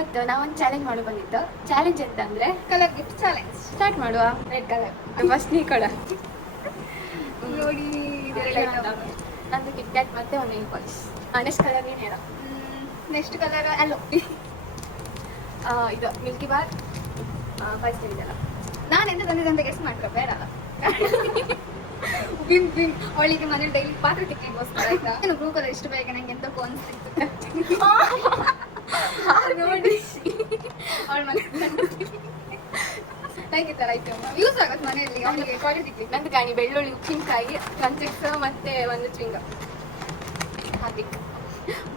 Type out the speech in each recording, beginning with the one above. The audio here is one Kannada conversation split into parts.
ಇವತ್ತು ನಾವೊಂದು ಚಾಲೆಂಜ್ ಮಾಡೋ ಬಂದಿದ್ದು. ಚಾಲೆಂಜ್ ಅಂತ ಅಂದ್ರೆ ಕಲರ್ ಗಿಫ್ಟ್ ಚಾಲೆಂಜ್ ಸ್ಟಾರ್ಟ್ ಮಾಡುವ. ರೆಡ್ ಕಲರ್ ಫಸ್ಟ್ ನೀ ಕೊಡ. ನೋಡಿ ನಂದು ಕಿಟ್ ಕ್ಯಾಟ್ ಮತ್ತೆ ಒಂದು ನೇಲ್ ಪಾಲಿಶ್. ನೆಕ್ಸ್ಟ್ ಕಲರ್ ಏನು ಹೇಳ? ನೆಕ್ಸ್ಟ್ ಕಲರ್ ಅಲ್ಲೋ ಇದು ಮಿಲ್ಕಿ ಬಾರ್ ಫಸ್ಟ್ ಇದೆಯಲ್ಲ. ನಾನು ಎಂತ ತಂದಿದ್ದೆ ಅಂತ ಗೆಸ್ ಮಾಡ್ರ ಬೇಡ ಬಿಮ್ ಬಿಮ್ ಅವಳಿಗೆ ಮನೇಲಿ ಡೈಲಿ ಪಾತ್ರೆ ತಿಕ್ಲಿಗೋಸ್ಕರ ಆಯ್ತಾ ಏನು ಬ್ಲೂ ಕಲರ್ ಇಷ್ಟು ಬೇಗ ನಂಗೆ ಎಂತ ಫೋನ್ ನೋಡಿ ಅವಳ ಮನೆ ಹೇಗಿತ್ತರ ಆಯ್ತು ಯೂಸ್ ಆಗತ್ತೆ ಮನೆಯಲ್ಲಿ ಅವಳಿಗೆ ಕಾಲೇಜ್ ತಿಕ್ಲಿಕ್ಕೆ. ನಂದು ಕಾಣಿ ಬೆಳ್ಳುಳ್ಳಿ ಉಪ್ಪಿನಕಾಯಿ ಕಂಚಿಕ್ಸ್ ಮತ್ತೆ ಒಂದು ಚ್ವಿಂಗ ಹಾರ್ದಿಕ್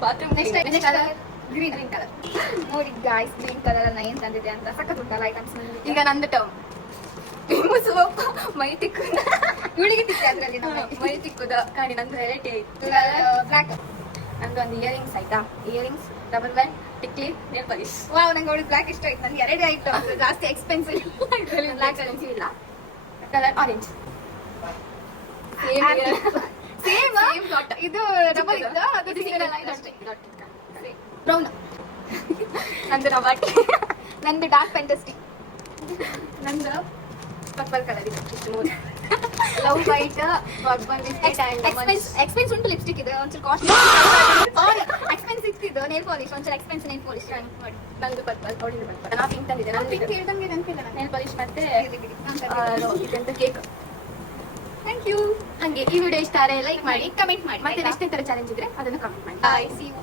bathroom. Next colour green green colour ನೋಡಿ ಗಾಯ್ಸ್ ಗ್ರೀನ್ ಕಲರ್ ಅನ್ನ ಏನ್ ತಂದಿದೆ ಅಂತ ಸಖತ್ ಉಂಟಲ್ಲ ಐಟಮ್ಸ್. ಈಗ ನಂದು ಟರ್ಮ್ ಸೋಪ್ ಮೈ ತಿಕ್ಕುದ ಇವಳಿಗೆ ತಿಕ್ಕೆ ಅದ್ರಲ್ಲಿ ಮೈ ತಿಕ್ಕುದ ಕಾಣಿ ನಂದು ವೆರೈಟಿ ಆಯ್ತು. ಬ್ಲಾಕ್ ನಂದು ಒಂದು ಇಯರಿಂಗ್ಸ್ ಆಯ್ತಾ, ಇಯರಿಂಗ್ಸ್ ರಬ್ಬರ್ ಬ್ಯಾಂಡ್ ಟಿಕ್ಲಿ ನೇಲ್ ಪಾಲಿಶ್. ವಾವ್ ನಂಗೆ ಅವಳಿಗೆ ಬ್ಲಾಕ್ ಇಷ್ಟ ಆಯ್ತು. ನನಗೆ ಎರಡೇ ಐಟಮ್ ಜಾಸ್ತಿ ಎಕ್ಸ್ಪೆನ್ಸಿವ್ ಬ್ಲಾಕ್ ಕರೆನ್ಸಿ ಇಲ್ಲ. ಕಲರ್ ಆರೆಂಜ್ ಸೇಮ್ ಇದು ಡಬಲ್ ಇತ್ತು ಅದು ಸಿಂಗಲ್ ಅಷ್ಟೇ. ಬ್ರೌನ್ ನಂದು ರವಾಟಿ. ನಂದು ಡಾರ್ಕ್ ಫ್ಯಾಂಟಸ್ಟಿ. ನಂದು ಪರ್ಪಲ್ ಕಲರ್ ಇದೆ. ಇಷ್ಟು ಮೂರು ಲವ್ ವೈಟ್ ಎಕ್ಸ್ಪೆನ್ಸ್ ಉಂಟು ಲಿಪ್ಸ್ಟಿಕ್ ಇದೆ ಒಂಚೂರು ಕಾಸ್ಟ್ಲಿ ಎಕ್ಸ್ಪೆನ್ಸ್ ಇತ್ತು ನೇಲ್ ಪಾಲಿಶ್ ಒಂಚೂರು ಎಕ್ಸ್ಪೆನ್ಸ್ ನೇಲ್ ಪಾಲಿಶ್ ಮಾಡಿ. ನಂದು ಪರ್ಪಲ್ ಅವಳಿಂದ ಪರ್ಪಲ್. ನಾ ಪಿಂಕ್ ತಂದಿದ್ದೆ. ನಾನು ಪಿಂಕ್ ಹೇಳ್ದಂಗೆ ನೆನಪಿಲ್ಲ ನನಗೆ. ನೇಲ್ ಪಾಲಿಶ್ ಮತ್ತೆ ಇದೆಂತ ಕೇಕ್. Thank you. ಹಂಗೆ ಈ ವಿಡಿಯೋ ಇಷ್ಟ ಆದರೆ ಲೈಕ್ ಮಾಡಿ, ಕಮೆಂಟ್ ಮಾಡಿ ಮತ್ತೆ ನೆಕ್ಸ್ಟ್ ತರ ಚಾಲೆಂಜ್ ಇದ್ರೆ ಅದನ್ನು ಕಮೆಂಟ್ ಮಾಡಿ. Bye see you.